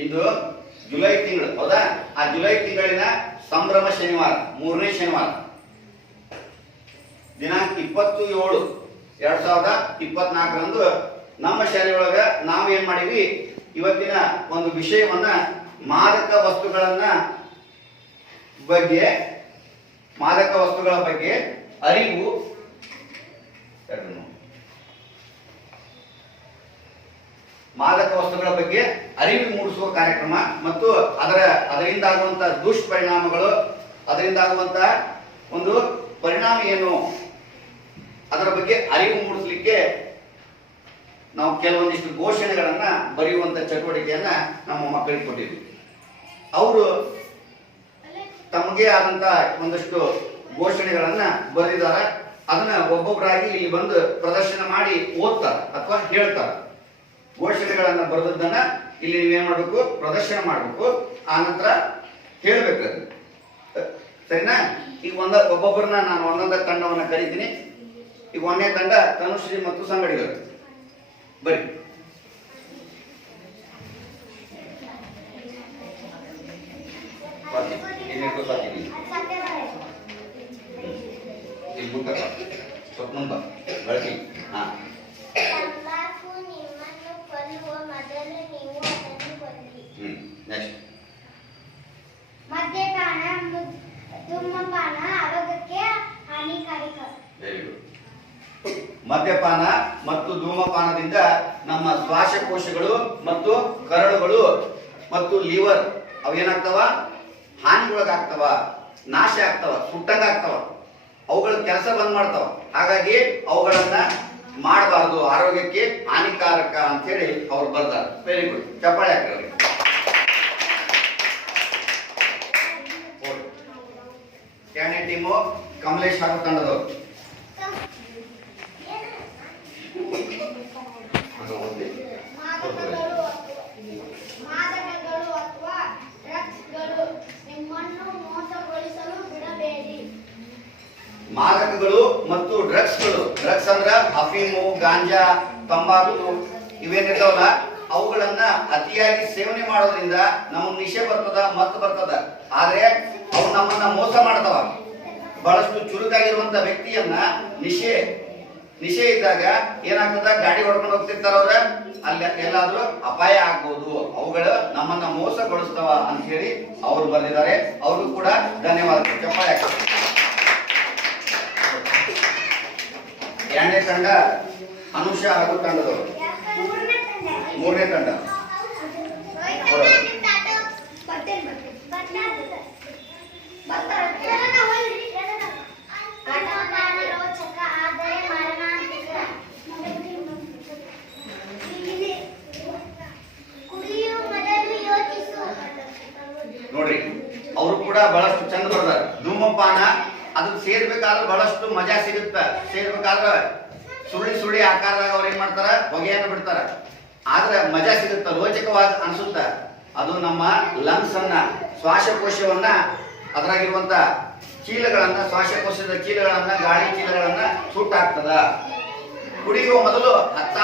ಇಂದು July ತಿಂಗಳು ಹೌದಾ? ಆ ಜುಲೈ ತಿಂಗಳಿನ ಸಂಭ್ರಮ ಶನಿವಾರ, 3ನೇ ಶನಿವಾರ, ದಿನಾಂಕ 27/7/2024ರಂದು ನಮ್ಮ ಶಾಲೆಯೊಳಗ ನಾವು ಏನ್ ಮಾಡಿವಿ, ಇವತ್ತಿನ ಒಂದು ವಿಷಯವನ್ನ ಮಾದಕ ವಸ್ತುಗಳ ಬಗ್ಗೆ ಅರಿವು ಮೂಡಿಸುವ ಕಾರ್ಯಕ್ರಮ ಮತ್ತು ಅದರಿಂದ ಆಗುವಂತಹ ದುಷ್ಪರಿಣಾಮಗಳು, ಅದರಿಂದ ಆಗುವಂತಹ ಒಂದು ಪರಿಣಾಮ ಏನು, ಅದರ ಬಗ್ಗೆ ಅರಿವು ಮೂಡಿಸಲಿಕ್ಕೆ ನಾವು ಕೆಲವೊಂದಿಷ್ಟು ಘೋಷಣೆಗಳನ್ನ ಬರೆಯುವಂತ ಚಟುವಟಿಕೆಯನ್ನ ನಮ್ಮ ಮಕ್ಕಳಿಗೆ ಕೊಟ್ಟಿದ್ವಿ. ಅವರು ತಮಗೆ ಆದಂತ ಒಂದಷ್ಟು ಘೋಷಣೆಗಳನ್ನ ಬರೆದಿದ್ದಾರೆ. ಅದನ್ನ ಒಬ್ಬೊಬ್ಬರಾಗಿ ಇಲ್ಲಿ ಬಂದು ಪ್ರದರ್ಶನ ಮಾಡಿ ಓದ್ತಾರ ಅಥವಾ ಹೇಳ್ತಾರ. ಘೋಷಣೆಗಳನ್ನ ಬರೆದದ್ದನ್ನ ಇಲ್ಲಿ ನೀವೇನ್ ಮಾಡ್ಬೇಕು, ಪ್ರದರ್ಶನ ಮಾಡ್ಬೇಕು, ಆ ನಂತರ ಹೇಳ್ಬೇಕು. ಸರಿನಾ? ಈಗ ಒಬ್ಬೊಬ್ಬರನ್ನ ನಾನು ಒಂದೊಂದ ತಂಡವನ್ನ ಕರೀತೀನಿ. ಈಗ 1ನೇ ತಂಡ ತನುಶ್ರೀ ಮತ್ತು ಸಂಗಡಿಗರು, ಬನ್ನಿ. ಮದ್ಯಪಾನ, ಧೂಮಪಾನ ಆರೋಗ್ಯಕ್ಕೆ ಹಾನಿಕಾರಕ. Very good. ಮದ್ಯಪಾನ ಮತ್ತು ಧೂಮಪಾನದಿಂದ ನಮ್ಮ ಶ್ವಾಸಕೋಶಗಳು ಮತ್ತು ಕರಳುಗಳು ಮತ್ತು ಲಿವರ್ ಅವೇನಾಗ್ತವ, ಹಾನಿಗೊಳಗಾಗ್ತವ, ನಾಶ ಆಗ್ತವ, ಸುಟ್ಟಂಗಾಗ್ತವ, ಅವುಗಳ ಕೆಲಸ ಬಂದ್ ಮಾಡ್ತಾವ. ಹಾಗಾಗಿ ಅವುಗಳನ್ನ ಮಾಡಬಾರ್ದು, ಆರೋಗ್ಯಕ್ಕೆ ಹಾನಿಕಾರಕ ಅಂತ ಹೇಳಿ ಅವ್ರು ಬರ್ತಾರೆ. ವೆರಿ ಗುಡ್, ಚಪ್ಪಾಳೆ ಹಾಕ್ರಿ. ಎರಡನೇ ಟೀಮು ಕಮಲೇಶ್ ಹಾಗೂ ತಂಡದವರು. ಮಾದಕಗಳು ಮತ್ತು ಡ್ರಗ್ಸ್ಗಳು, ಡ್ರಗ್ಸ್ ಅಂದ್ರ ಅಫೀಮು, ಗಾಂಜಾ, ತಂಬಾಕು ಇವೇನಿರ್ತಾವಲ್ಲ, ಅವುಗಳನ್ನ ಅತಿಯಾಗಿ ಸೇವನೆ ಮಾಡೋದ್ರಿಂದ ನಮಗೆ ನಿಶೆ ಬರ್ತದ, ಮತ್ತು ಬರ್ತದ. ಆದ್ರೆ ಅವು ನಮ್ಮನ್ನ ಮೋಸ ಮಾಡ್ತಾವ. ಬಹಳಷ್ಟು ಚುರುಕಾಗಿರುವಂತ ವ್ಯಕ್ತಿಯನ್ನ ನಿಶೆ ಇದ್ದಾಗ ಏನಾಗ್ತದ, ಗಾಡಿ ಹೊಡ್ಕೊಂಡು ಹೋಗ್ತಿರ್ತಾರ, ಅವ್ರ ಅಲ್ಲಿ ಎಲ್ಲಾದ್ರೂ ಅಪಾಯ ಆಗ್ಬಹುದು. ಅವುಗಳು ನಮ್ಮನ್ನ ಮೋಸಗೊಳಿಸ್ತಾವ ಅಂತ ಹೇಳಿ ಅವ್ರು ಬಂದಿದ್ದಾರೆ. ಅವ್ರಿಗೂ ಕೂಡ ಧನ್ಯವಾದಗಳು, ಚಪ್ಪಾಳೆ ಹಾಕಿ. ಎರಡನೇ ತಂಡ ಅನುಷಾ ಹಾಗೂ ತಂಡದವರು. 3ನೇ ತಂಡ ನೋಡ್ರಿ, ಅವರು ಕೂಡ ಬಹಳಷ್ಟು ಚಂದ ಬರ್ದಾರ. ಧೂಮಪಾನ ಅದು ಸೇರ್ಬೇಕಾದ್ರೆ ಬಹಳಷ್ಟು ಮಜಾ ಸಿಗುತ್ತ. ಸೇರ್ಬೇಕಾದ್ರೆ ಸುಳ್ಳಿ ಆಕಾರದಾಗ ಅವ್ರು ಏನ್ ಮಾಡ್ತಾರ, ಹೊಗೆಯನ್ನು ಬಿಡ್ತಾರ. ಆದ್ರೆ ಮಜಾ ಸಿಗುತ್ತ, ರೋಚಕವಾಗಿ ಅನ್ಸುತ್ತ. ಅದು ನಮ್ಮ ಲಂಗ್ಸ್ ಅನ್ನ, ಶ್ವಾಸಕೋಶವನ್ನ, ಅದರಾಗಿರುವಂತ ಚೀಲಗಳನ್ನ, ಶ್ವಾಸಕೋಶದ ಚೀಲಗಳನ್ನ, ಗಾಳಿ ಚೀಲಗಳನ್ನ ಸುಟ್ಟಾಗ್ತದ. ಕುಡಿಯುವ ಮೊದಲು